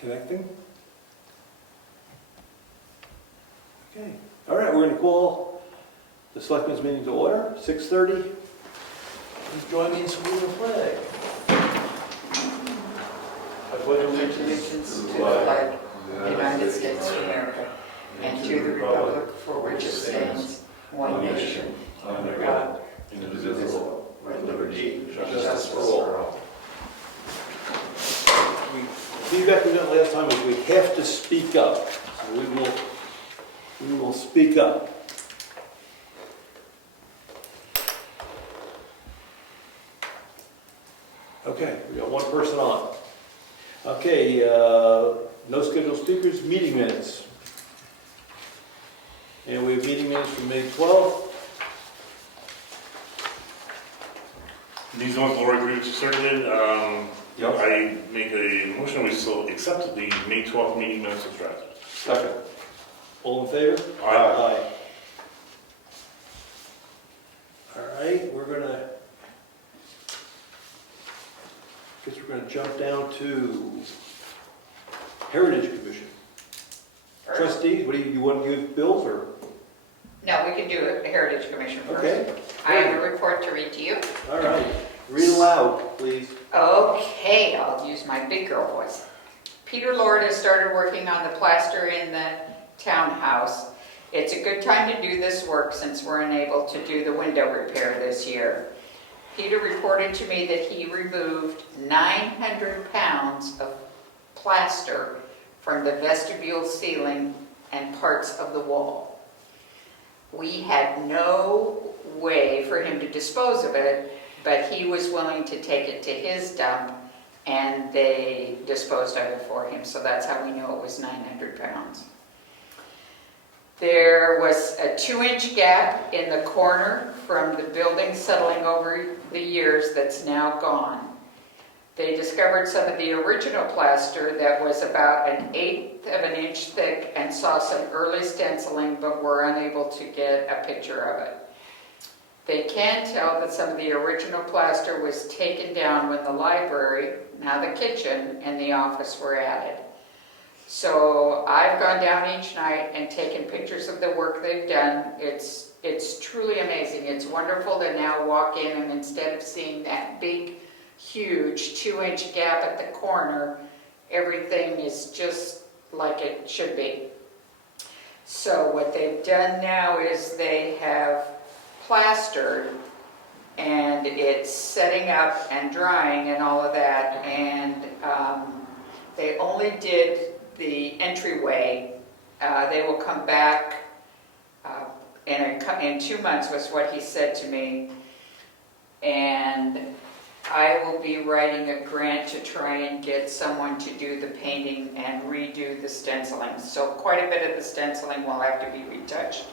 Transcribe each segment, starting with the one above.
Connecting. Okay. All right, we're going to call the Selectmen's meeting to order, 6:30. Please join me in saluting the flag. I pledge Allegiance to the flag of the United States of America and to the republic for which it stands, one nation, under God, indivisible, with liberty and justice for all. Feedback we got last time is we have to speak up. So we will speak up. Okay, we got one person on. Okay, no scheduled speakers, meeting minutes. And we have meeting minutes from May 12th. These ones already previously circulated. Yep. I make a motion, we still accept the May 12th meeting minutes as drafted. Second. All in favor? Aye. Aye. All right, guess we're gonna jump down to Heritage Commission. Trustees, what do you want to give bills or? No, we can do a Heritage Commission first. Okay. I have a report to read to you. All right, read aloud, please. Okay, I'll use my big girl voice. Peter Lord has started working on the plaster in the townhouse. It's a good time to do this work since we're unable to do the window repair this year. Peter reported to me that he removed 900 pounds of plaster from the vestibule ceiling and parts of the wall. We had no way for him to dispose of it, but he was willing to take it to his dump and they disposed of it for him, so that's how we know it was 900 pounds. There was a 2-inch gap in the corner from the building settling over the years that's now gone. They discovered some of the original plaster that was about 1/8 of an inch thick and saw some early stenciling, but were unable to get a picture of it. They can tell that some of the original plaster was taken down when the library, now the kitchen, and the office were added. So I've gone down each night and taken pictures of the work they've done. It's truly amazing. It's wonderful to now walk in and instead of seeing that big, huge 2-inch gap at the corner, everything is just like it should be. So what they've done now is they have plastered and it's setting up and drying and all of that, and they only did the entryway. They will come back in 2 months was what he said to me, and I will be writing a grant to try and get someone to do the painting and redo the stenciling. So quite a bit of the stenciling will have to be retouched.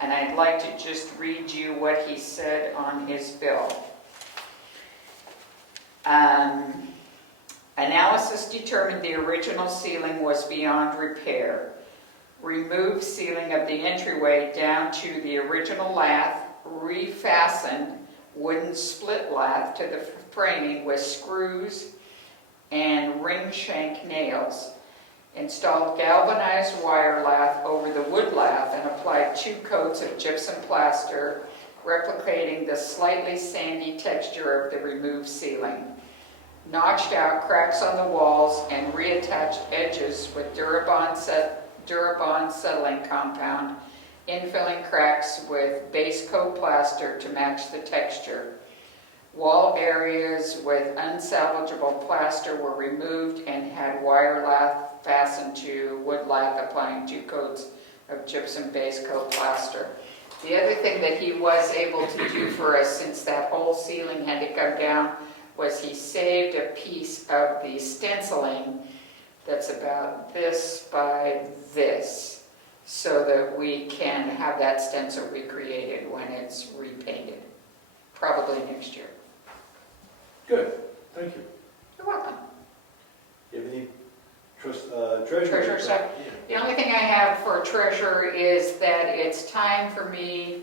And I'd like to just read you what he said on his bill. Analysis determined the original ceiling was beyond repair. Remove ceiling of the entryway down to the original lath, refastened wooden split lath to the framing with screws and ring shank nails. Installed galvanized wire lath over the wood lath and applied 2 coats of gypsum plaster, replicating the slightly sandy texture of the removed ceiling. Notched out cracks on the walls and reattached edges with Durabond settling compound, infilling cracks with base coat plaster to match the texture. Wall areas with unsalvageable plaster were removed and had wire lath fastened to wood lath, applying 2 coats of gypsum base coat plaster. The other thing that he was able to do for us, since that whole ceiling had to come down, was he saved a piece of the stenciling that's about this by this, so that we can have that stencil recreated when it's repainted, probably next year. Good, thank you. You're welcome. You have any treasurer? Treasurer stuff? Yeah. The only thing I have for treasurer is that it's time for me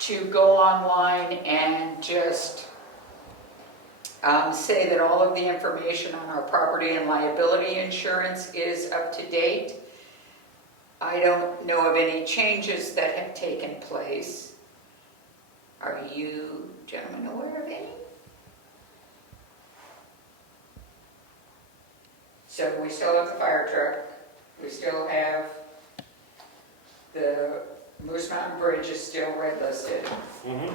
to go online and just Say that all of the information on our property and liability insurance is up to date. I don't know of any changes that have taken place. Are you gentlemen aware of any? So we still have the fire truck, we still have the Moose Mountain Bridge is still red listed. Mm-hmm.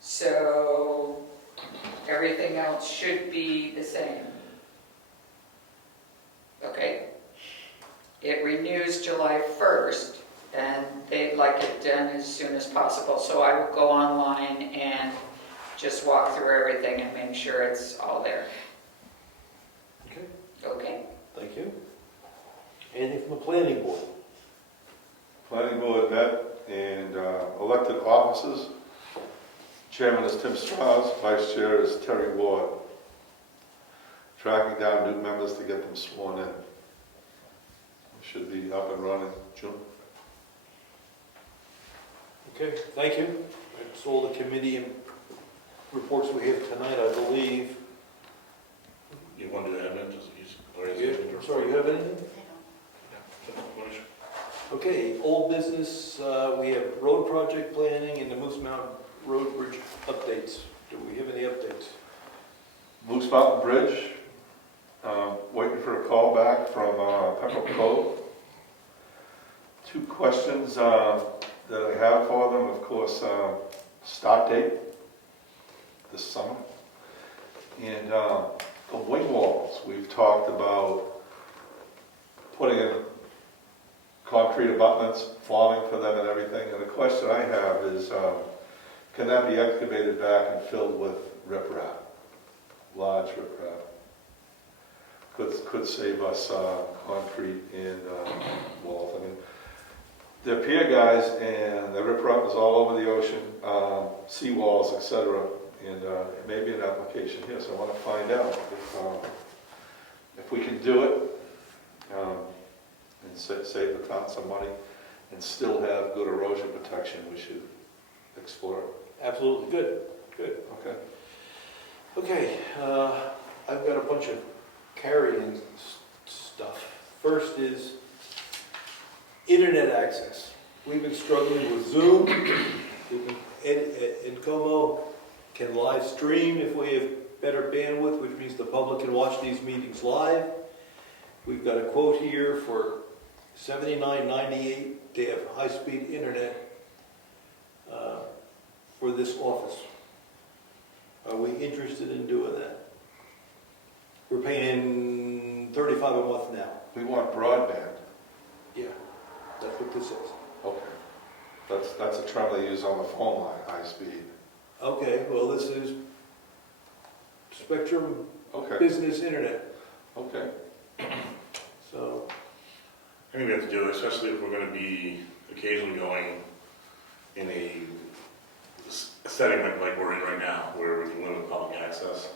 So everything else should be the same. Okay? It renews July 1st, and they'd like it done as soon as possible. So I will go online and just walk through everything and make sure it's all there. Okay, Okay? thank you. Anything from the planning board? Planning board met and elected officers. Chairman is Tim Strauss, vice chair is Terry Ward. Tracking down new members to get them sworn in. Should be up and running June. Okay, thank you. That's all the committee and reports we have tonight, I believe. You want to do admin, just use, or is Yeah, it? sorry, you have anything? Motion. Okay, old business, we have road project planning and the Moose Mountain Road Bridge updates. Do we have any updates? Moose Mountain Bridge, waiting for a call back from Pepper Cove. Two questions that I have for them, of course, start date this summer. And the wing walls, we've talked about putting in concrete abutments, forming for them and everything. And the question I have is, can that be excavated back and filled with riprap, large riprap? Could save us concrete and walls. I mean, they're pier guys, and the riprap is all over the ocean, seawalls, etc. And it may be an application here, so I want to find out if we can do it and save the town some money and still have good erosion protection. We should explore it. Absolutely, good, good. Okay. Okay, I've got a bunch of carrying stuff. First is internet access. We've been struggling with Zoom. And Comeau can live stream if we have better bandwidth, which means the public can watch these meetings live. We've got a quote here for $79.98 to have high-speed internet for this office. Are we interested in doing that? We're paying $35 a month now. We want broadband. Yeah, that's what this is. Okay. That's a term they use on the phone line, high speed. Okay, well, this is Spectrum Okay. Business Internet. Okay. So, I think we have to do it, especially if we're going to be occasionally going in a setting like we're in right now, where we can limit public access.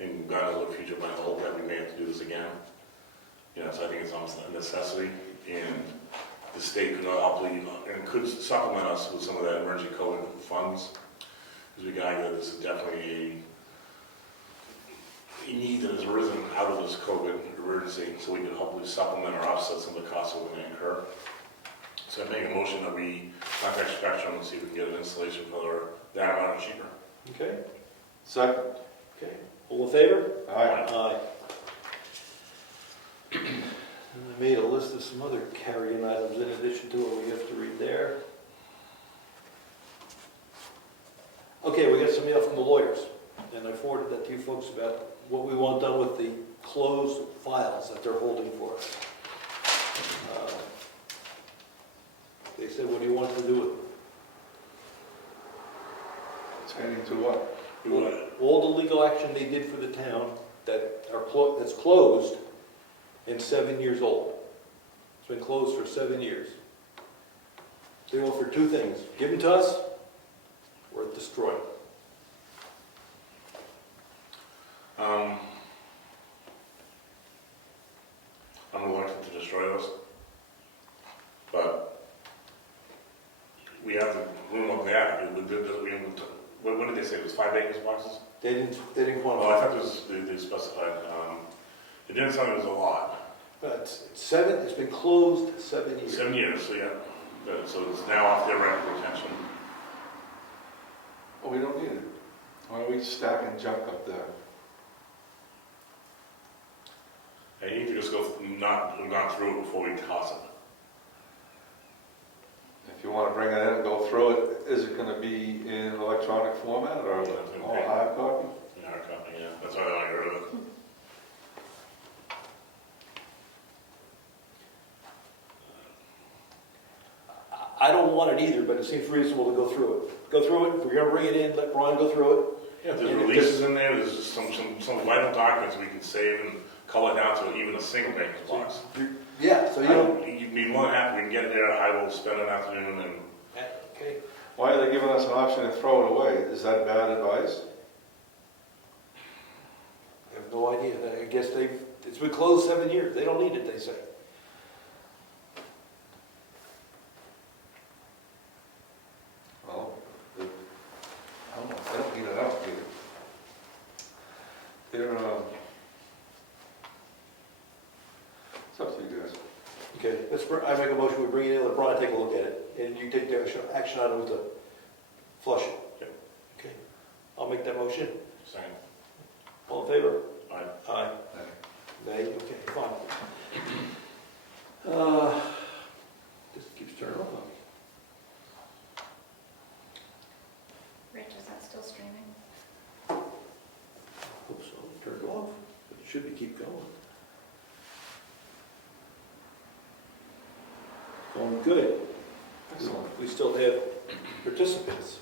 And God knows what future might hold that we may have to do this again. You know, so I think it's almost a necessity, and the state could hopefully and could supplement us with some of that emergency COVID funds, because we can argue that this is definitely a need that has arisen out of this COVID emergency, so we can hopefully supplement or offset some of the costs that we're going to incur. So I make a motion that we contact Spectrum and see if we can get an installation for that amount or cheaper. okay, Second. okay. All in favor? Aye. Aye. And I made a list of some other carrying items in addition to what we have to read there. Okay, we got some email from the lawyers, and I forwarded that to you folks about what we want done with the closed files that they're holding for us. They said, what do you want to do with them? Pertaining to what? All the legal action they did for the town that's closed and 7 years old. It's been closed for 7 years. They offer two things: give them to us or destroy them. I'm reluctant to destroy those, but we have the room up there. What did they say? It was 5 acres boxes? They didn't Well, I quantify. thought they specified, it didn't sound like it was a lot. But it's been closed 7 years. 7 years, so yeah, good, so it's now off their record retention. Well, we don't need it. Why are we stacking junk up there? And you need to just not through it before we toss it. If you want to bring it in and go through it, is it going to be in electronic format or all hard copy? In our company, yeah, that's why I heard of it. I don't want it either, but it seems reasonable to go through it. Go through it, if we're gonna bring it in, let Brian go through it. Yeah, there's And if releases in there, there's just some vital documents we can save and color down to even a single page box. Yeah, so you don't. You'd be more than happy, we can get it there, I will spend an afternoon and, Okay. Why are they giving us an option to throw it away? Is that bad advice? I have no idea. I guess it's been closed 7 years. They don't need it, they say. Well, I don't know. They don't need it out, do they? They're, it's up to you guys. Okay, I make a motion, we bring it in, let Brian take a look at it, and you take the action item to flush it. Yep. Okay, I'll make that motion. second, All in favor? I, Aye. Nay, okay, fine. This keeps turning off on me. Rich, is that still streaming? Hope so, turned off, but it should be keep going. Going good. Excellent. We still have participants.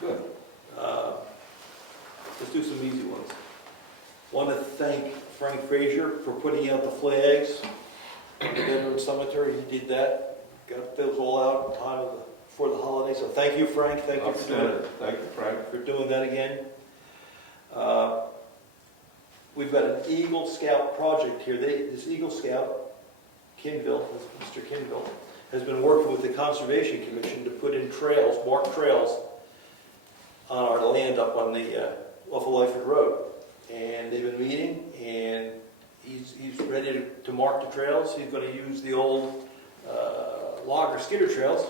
Good. Let's do some easy ones. Want to thank Frank Frazier for putting out the flags in the Veterans Cemetery. He did that, got those all out in time before the holidays. So thank you, Frank. Thank you for doing Outstanding. it. Thank you, Frank. For doing that again. We've got an Eagle Scout project here. This Eagle Scout, Kinville, Mr. Kinville, has been working with the Conservation Commission to put in trails, marked trails, on our land up on the off of Lyford Road. And they've been meeting, and he's ready to mark the trails. He's going to use the old logger skidder trails,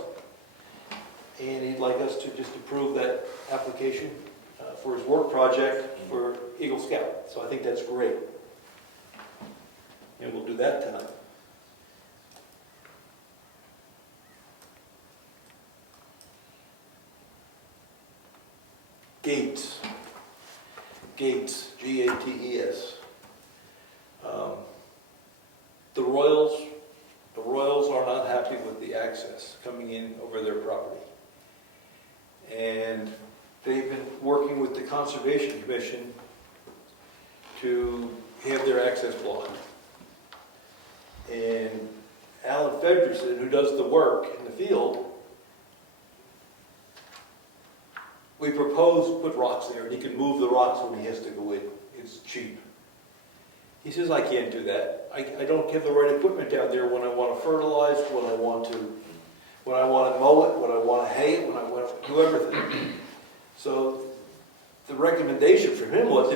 and he'd like us to just approve that application for his work project for Eagle Scout. So I think that's great, and we'll do that tonight. Gates, G-A-T-E-S. The Royals are not happy with the access coming in over their property. And they've been working with the Conservation Commission to have their access blocked. And Alan Fedderson, who does the work in the field, we propose to put rocks there, and he can move the rocks when he has to go in. It's cheap. He says, I can't do that. I don't have the right equipment down there when I want to fertilize, when I want to mow it, when I want to hay it, when I want to do everything. So the recommendation from him was,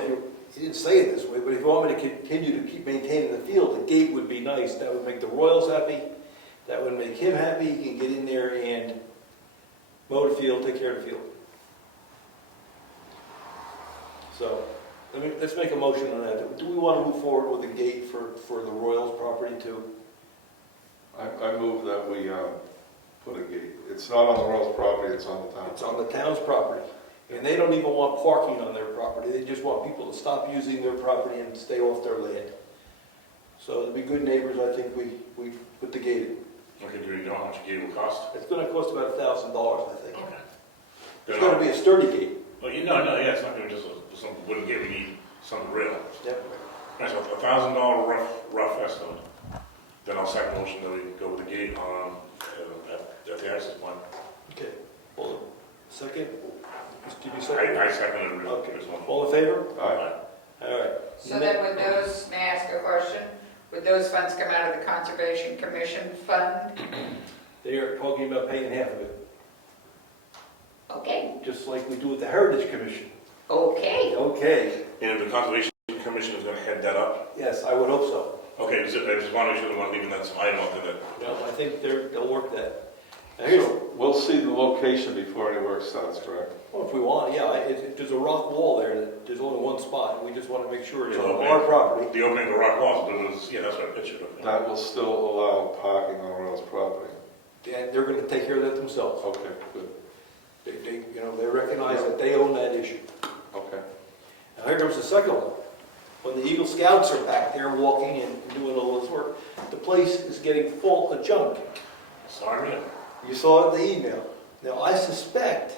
he didn't say it this way, but if you want me to continue to keep maintaining the field, the gate would be nice. That would make the Royals happy. That would make him happy. He can get in there and mow the field, take care of the field. So let's make a motion on that. Do we want to move forward with a gate for the Royals property too? I move that we put a gate. It's not on the Royals property, it's on the town. It's on the town's property. And they don't even want parking on their property. They just want people to stop using their property and stay off their land. So to be good neighbors, I think we put the gate in. okay, do you know how much a gate will cost? It's going to cost about $1,000, I think. Okay. It's going to be a sturdy gate. Well, no, yeah, it's not gonna be just some wooden gate, we need some real. Yep. Alright, so $1,000 rough estimate. Then I'll second motion that we go with the gate on, at the access point. Okay. Hold on. Second? Did you second? I seconded it. Okay. This one. All in favor? Aye. All right. So then would those, may I ask a question? Would those funds come out of the Conservation Commission fund? They are talking about paying half of it, Okay, just like we do with the Heritage Commission. Okay. Okay, And if the Conservation Commission is gonna head that up? yes, I would hope so. Okay, I just wanna make sure they're not leaving that some item out there that, Well, I think they'll work that. Now here's, So we'll see the location before any work starts, correct? well, if we want, yeah, there's a rock wall there, that there's only one spot, and we just want to make sure it's Yeah, on okay. our property. the opening of the rock walls, there was, yeah, that's what I pictured. Okay. That will still allow parking on Royal's property. And they're gonna take care of that themselves. Okay, good, They recognize that they own that issue. okay. Now here comes the second one. When the Eagle Scouts are back there walking and doing all this work, the place is getting full of junk. Sorry, man. You saw it in the email. Now, I suspect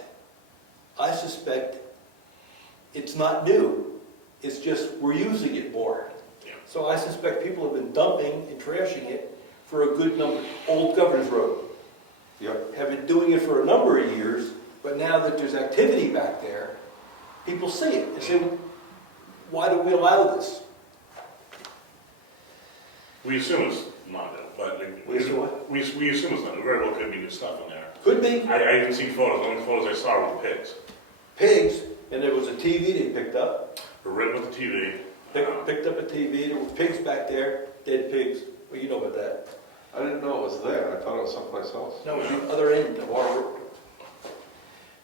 it's not new. It's just we're using it more. Yeah. So I suspect people have been dumping and trashing it for a good number. Old Governor's Road Yep, have been doing it for a number of years, but now that there's activity back there, people see it and say, why do we allow this? We assume it's not new, but. We assume what? We assume it's not new, very well could be new stuff in there. Could be I haven't seen photos, the only photos I saw were the pigs. pigs, and there was a TV they picked up. We're rid with the TV. Picked up a TV, there were pigs back there, dead pigs. Well, you know about that. I didn't know it was there, I thought it was someplace else. No, it's the other end of our road.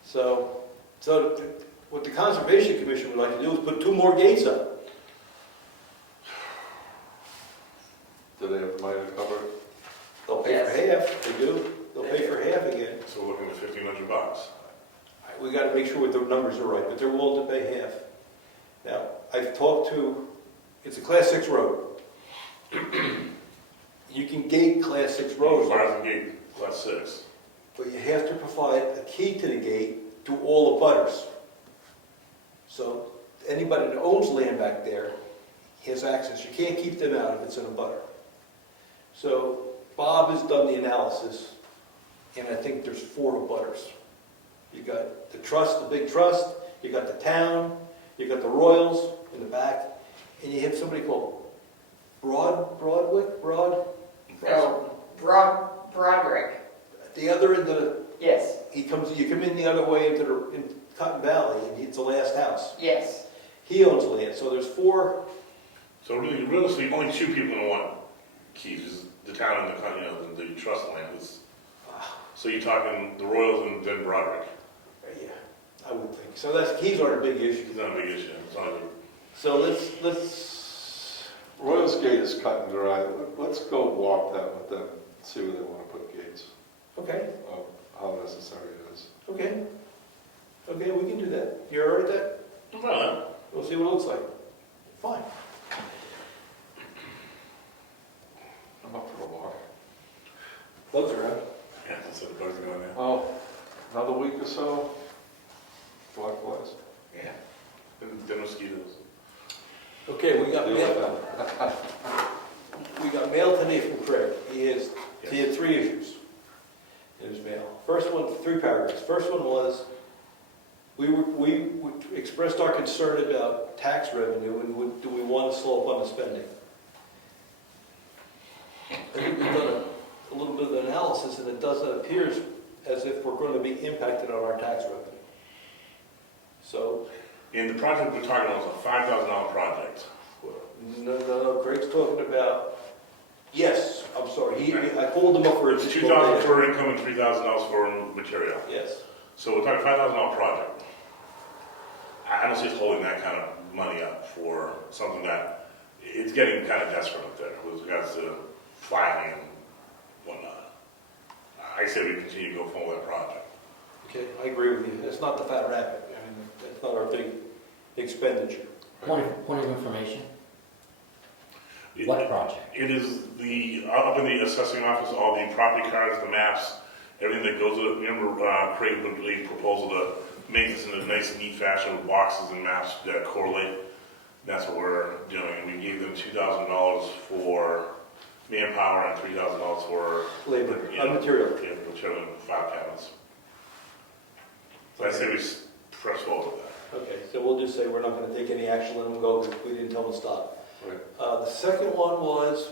So what the Conservation Commission would like to do is put 2 more gates up. Do they have money to cover it? They'll pay for half, they do. They'll pay for half again. So we're looking at $1,500. We gotta make sure the numbers are right, but they're willing to pay half. Now, I've talked to, it's a Class 6 road. You can gate Class 6 roads, Fire gate, class 6. but you have to provide a key to the gate to all the butters. So anybody that owns land back there has access. You can't keep them out if it's in a butter. So Bob has done the analysis, and I think there's 4 butters. You got the trust, the big trust, you got the town, you got the Royals in the back, and you have somebody called Broadwick, Broderick. at the other end of the, Yes, you come in the other way in Cotton Valley, and it's the last house. yes. He owns land, so there's 4, So really, realistically, only 2 people in one keys is the town and the trust land. So you're talking the Royals and then Broderick. yeah, I would think. So that's, keys aren't a big issue. It's not a big issue. It's not a big. So let's, Royal's Gate is cut and dry, let's go walk that with them, see where they want to put gates, okay, how necessary it is. okay. Okay, we can do that. You all right with that? Well, We'll see what it looks like. Fine. I'm up for a walk. Bugs around. yeah, that's what the bugs are going there. Oh, another week or so, black flies. Yeah. Then mosquitoes. Okay, we got Deal mail. with that. We got mail today from Craig. He had 3 issues in his mail. First one, 3 paragraphs. First one was, we expressed our concern about tax revenue and do we want to slow up on the spending? I think we've done a little bit of analysis, and it doesn't appear as if we're going to be impacted on our tax revenue. So, And the project we're talking about is a $5,000 project. no, Craig's talking about, yes, I'm sorry, I called him up for It's his. $2,000 for income and $3,000 for material. Yes. So we're talking $5,000 project. I don't see us holding that kind of money up for something that, it's getting kind of desperate up there with regards to flagging and whatnot. I say we continue to go forward with that project. Okay, I agree with you. It's not the Fat Rabbit. I mean, it's not our big expenditure. Point of information, what project? It is up in the assessing office, all the property cards, the maps, everything that goes with it. Remember, Craig put a proposal to make this in a nice, neat fashion with boxes and maps that correlate. That's what we're doing. And we gave them $2,000 for manpower and $3,000 for Labor, material. Yeah, material and 5 cabinets. So I say we press forward with that. Okay, so we'll just say we're not going to take any action, let them go, because we didn't tell them to stop. Right. The second one was,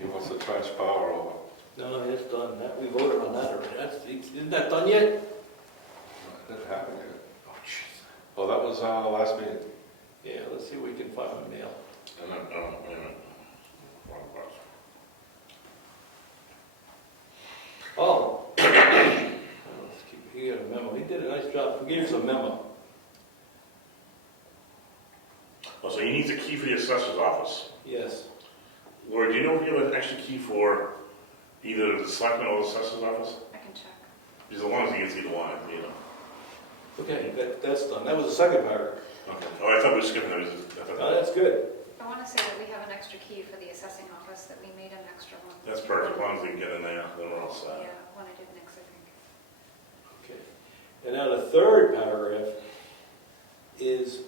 He wants to transfer power over. no, it's done. We voted on that already. Isn't that done yet? Didn't happen yet. Oh, jeez. Oh, that was last meeting. Yeah, let's see what we can find on mail. And then, wait a minute. Wrong button. Oh. He got a memo. He did a nice job. He gave us a memo. Oh, so he needs a key for the assessor's office. Yes. Laura, do you know if you have an extra key for either the selectman or the assessor's office? I can check. Because as long as he gets either one, you know. Okay, that's done. That was the second paragraph. Okay. Oh, I thought we were skipping that. Oh, that's good. I want to say that we have an extra key for the assessing office, that we made an extra one. That's perfect. As long as we can get in there, then we're all set. Yeah, when I did Nick's, I think. Okay. And now the third paragraph is,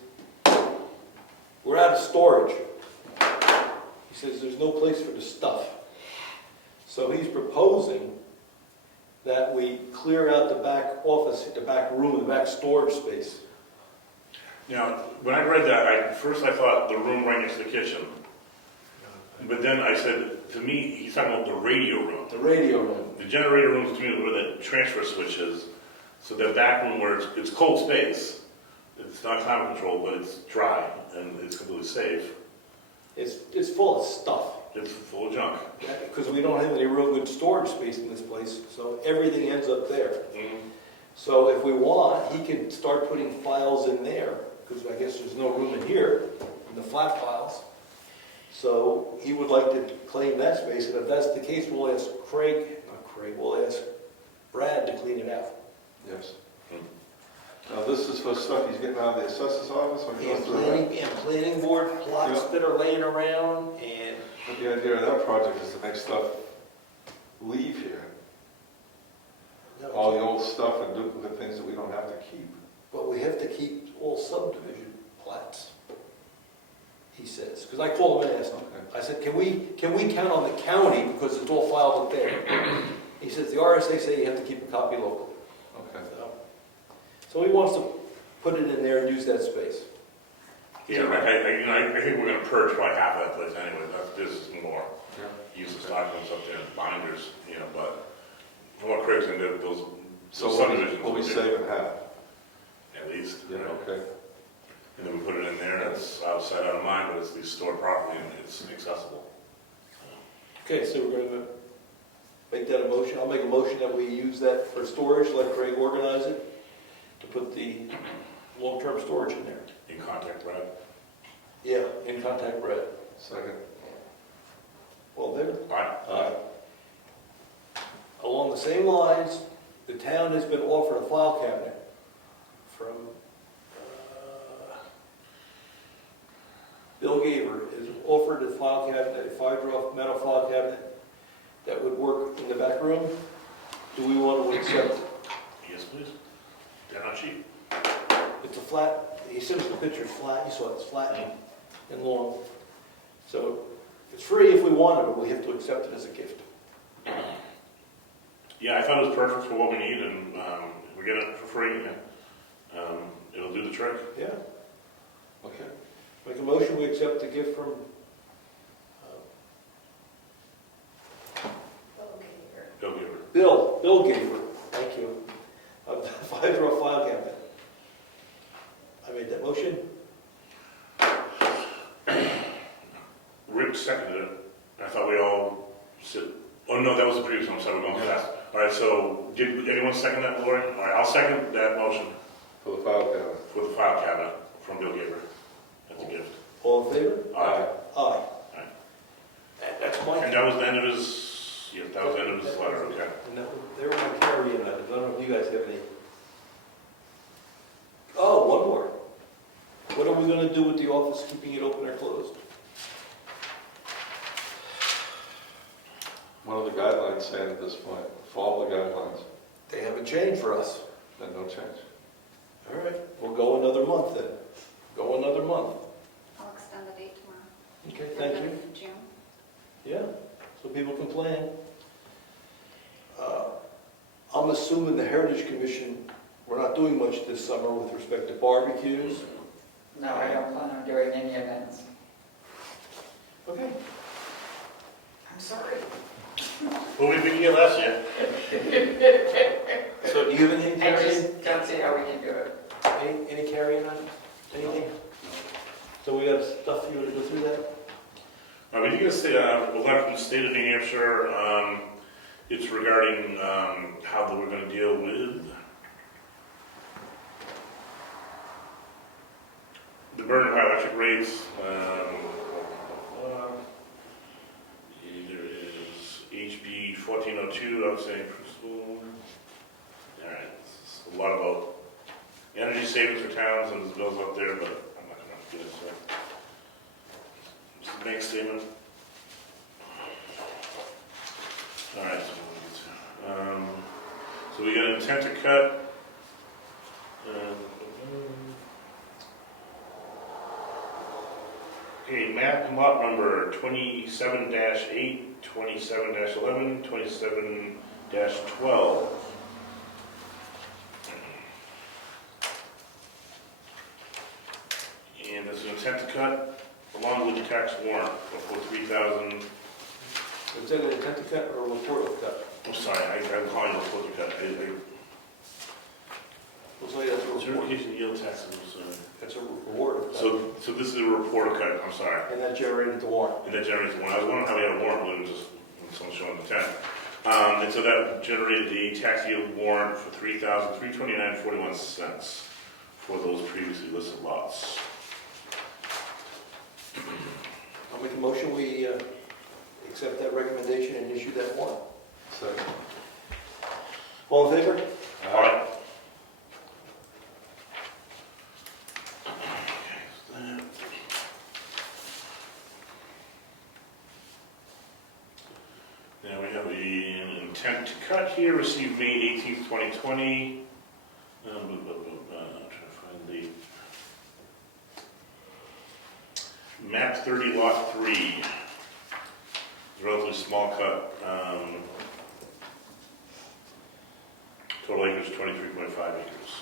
we're out of storage. He says there's no place for the stuff. So he's proposing that we clear out the back office, the back room, the back storage space. Now, when I read that, first I thought the room right next to the kitchen. But then I said, to me, he's talking about the radio room. The radio room. The generator room is to me where the transfer switch is. So the back room where it's cold space. It's not climate controlled, but it's dry and it's completely safe. It's full of stuff. It's full of junk. Because we don't have any real good storage space in this place, so everything ends up there. Mm-hmm. So if we want, he can start putting files in there, because I guess there's no room in here, in the flat files. So he would like to claim that space, and if that's the case, we'll ask we'll ask Brad to clean it out. Yes. Now, this is for stuff he's getting out of the assessor's office, or he goes through that? Planning board plots Yeah. that are laying around, and But the idea of that project is to make stuff leave here. All the old stuff and duplicate things that we don't have to keep. but we have to keep all subdivision plats, he says. Because I called him and asked him. Okay. I said, can we count on the county because it's all filed up there? He says, the RSA say you have to keep a copy local. Okay. So he wants to put it in there and use that space. Yeah, I think we're going to purge probably half of that place anyway. There's more. Yeah. Use the documents up there and binders, but from what Craig's in there, those So subdivisions. we'll be saving half. At least. Yeah, okay. And then we put it in there, and it's out of sight, out of mind, but it's at least stored properly and it's accessible. Okay, so we're going to make that a motion. I'll make a motion that we use that for storage, let Craig organize it, to put the long-term storage in there. In contact, Brad? Yeah, in contact Brad. Second. Well, there. Aye. Along the same lines, the town has been offered a file cabinet from Bill Gaver has offered a file cabinet, a 5-drawer metal file cabinet that would work in the back room. Do we want to accept it? Yes, please. They're not cheap. It's a flat, he sent us the picture, flat, you saw it's flat and long. So it's free if we want it, but we have to accept it as a gift. Yeah, I thought it was perfect for what we need, and we get it for free, and it'll do the trick. Yeah. Okay. Make a motion, we accept the gift from Bill Gaver, thank you, of the 5-drawer file cabinet. I made that motion. Rick seconded it. I thought we all said, oh no, that was the previous one, so we're going fast. All right, so did anyone second that, Lori? All right, I'll second that motion For the file cabinet. for the file cabinet from Bill Gaver. That's a gift. All in favor? Aye. Aye. Aye. And that's my. And that was the end of his, yeah, that was the end of his letter, okay. And they were my carry-in items. I don't know if you guys have any. Oh, one more. What are we going to do with the office, keeping it open or closed? What are the guidelines saying at this point? Follow the guidelines. They haven't changed for us. Then no change. All right, we'll go another month then. Go another month. I'll extend the date tomorrow. Okay, thank you. June. Yeah, so people can plan. I'm assuming the Heritage Commission, we're not doing much this summer with respect to barbecues. No, I don't plan on doing any events. Okay. I'm sorry. Well, we didn't get last year. So do you have anything, I Karen? just don't see how we can letter from the state of New Hampshire. It's regarding how we're going to deal with the burden of high electric rates. There is HB 1402, outstanding principal. All right, it's a lot about energy savings for towns, and there's bills up there, but I'm not going to get into it. Just a bank statement. All right, so we got an intent to cut. Okay, map and lot number 27-8, 27-11, 27-12. And this is an intent to cut along with the tax warrant for 3,000. Is that an intent to cut or a report of cut? I'm sorry, I'm calling it a report to cut. Looks like that's a report. Certification yield tax. That's a reward of cut. So this is a report of cut, I'm sorry. And that generated the warrant. And that generates one. I was wondering how we had a warrant when it was just when someone showing the intent. And so that generated the tax yield warrant for $3,329.41 for those previously listed lots. I'll make a motion, we accept that recommendation and issue that warrant. Second. All in favor? All right. Now we have an intent to cut here, received May 18th, 2020. I'm trying to find the map 30, lot 3. It's a relatively small cut. Total acres 23.5 acres.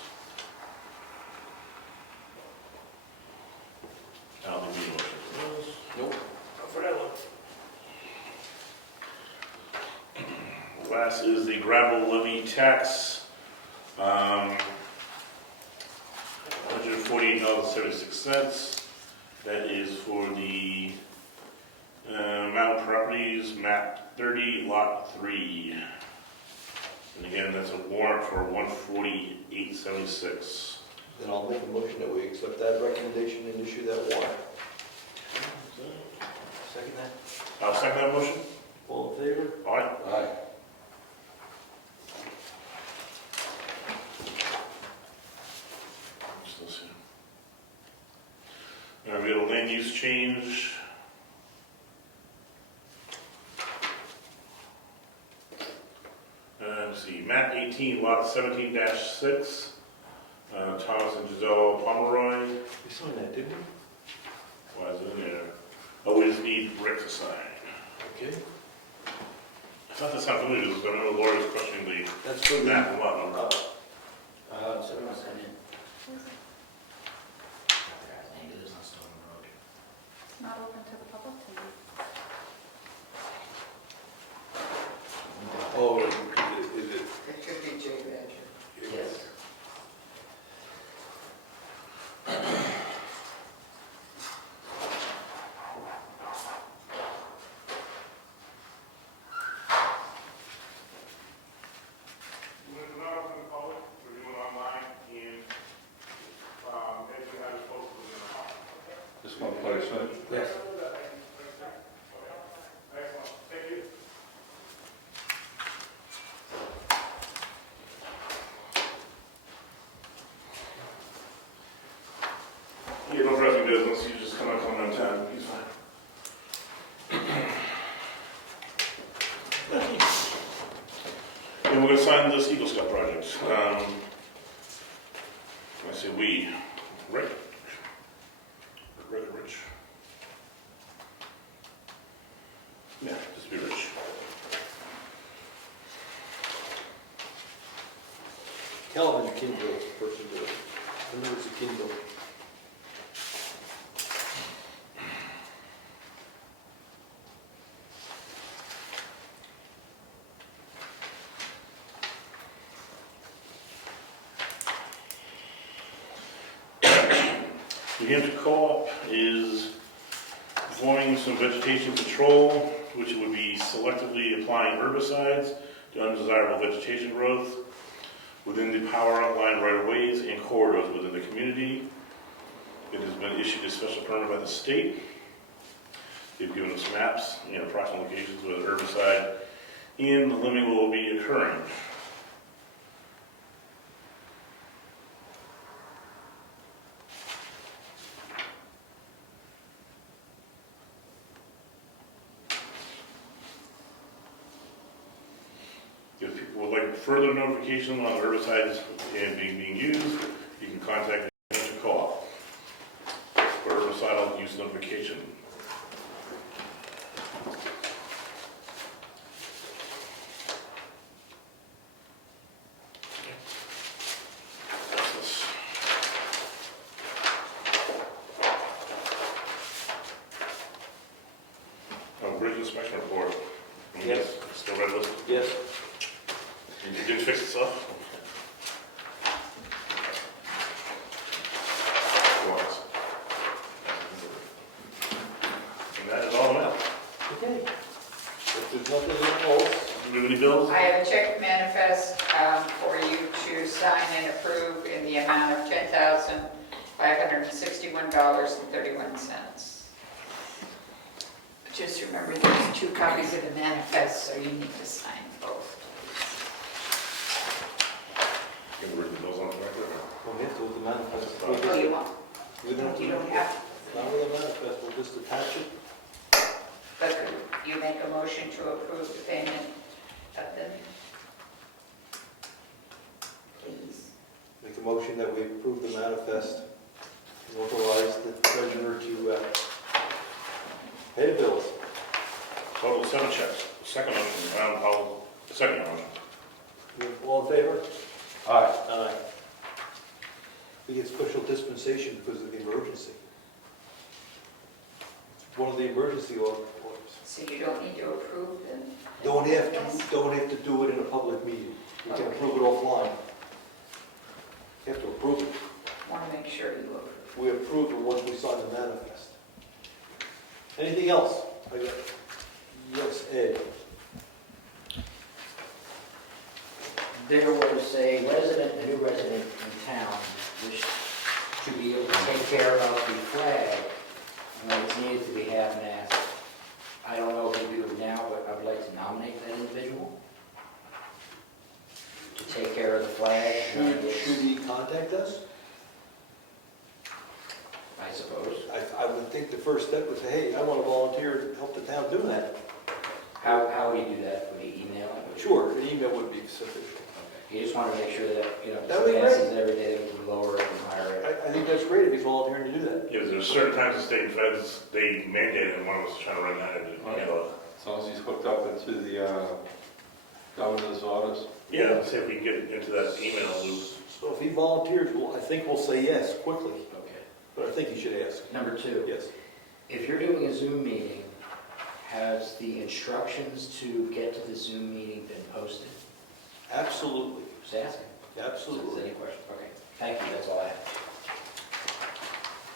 I don't think we need a motion for those. Nope. Not for that one. Last is the gravel levy tax. $148.76. That is for the mountain properties, map 30, lot 3. And again, that's a warrant for $148.76. Then I'll make a motion that we accept that recommendation and issue that warrant. Second that? I'll second that motion. All in favor? All right. Aye. What's this here? We got a land use change. Let's see, map 18, lot 17-6, Thomas and Giselle Pomeroy. We signed that, didn't we? Why is it in there? Oh, we just need Rick to sign. Okay. I thought that sounded familiar, because I know Lori was questioning the That's for the, map and lot number. So it must have been. Land is on Stone Road. It's not open to the public tonight. oh, is it? It could be J Badger. Yes. You want to come out open to the public, or you want online, and anything that is posted in the office? Just one place, right? Yes. Excellent, thank you. Yeah, no pressing business, you just come out on time, he's fine. And we're gonna sign this Eagle Scout project. I say we, Rick. Rich. Yeah, just be Rich. Calvin Kindle's the person to it. I know it's a Kindle. New Hampshire Co-op is performing some vegetation control which would be selectively applying herbicides to undesirable vegetation growth within the power line right-of-ways and corridors within the community. It has been issued a special permit by the state. They've given us maps and approximate locations where the herbicide and the limbing will be occurring. If people would like further notification on the herbicides and being used, you can contact the co-op for herbicidal use notification. That's this. Bridge inspection report. Yes. Still red listed? Yes. You didn't fix itself? And that is all I'm at. Okay. If there's nothing else, Do you have any bills? I have a check manifest for you to sign and approve in the amount of $10,561.31. Just remember, there's 2 copies of the manifest, so you need to sign both. Can we read the bills on the record? we'll get to with the manifest. What do you want? We don't, You don't have, not with the manifest, we'll just attach it. but you make a motion to approve the payment of them? Please. Make a motion that we approve the manifest and authorize the treasurer to pay the bills. Total 7 checks. Second motion, second motion. All in favor? Aye. Aye. We get special dispensation because of the emergency. It's one of the emergency orders. So you don't need to approve them? Don't have to do it in a public meeting. You can approve it offline. You have to approve it. Want to make sure you approve. We approve it once we sign the manifest. Anything else? Yes, Ed. There was a new resident in town, which should be able to take care of the flag, and it's needed to be half-mast. I don't know if we do it now, but I would like to nominate that individual to take care of the flag. Should he contact us? I suppose. I would think the first step was, hey, I want to volunteer to help the town do that. How would you do that? Would he email? Sure, an email would be sufficient. You just want to make sure that, That would be it great. passes every day, we can lower it and higher it. I think that's great if he's volunteering to do that. Yeah, there's certain times the state feds, they mandate it, and one of us is trying to run that, As long as he's hooked up into the governor's orders. yeah, see if we can get into that email loop. So if he volunteers, I think we'll say yes quickly, Okay. but I think he should ask. Number 2. Yes. If you're doing a Zoom meeting, has the instructions to get to the Zoom meeting been posted? Absolutely, Just asking. If absolutely. there's any questions. Okay, thank you, that's all I have.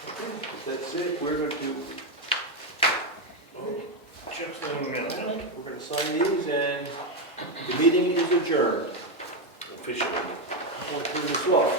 Okay, if that's it, we're going to Checks in, we're going to sign these, and the meeting is adjourned. officially. I want to turn this off.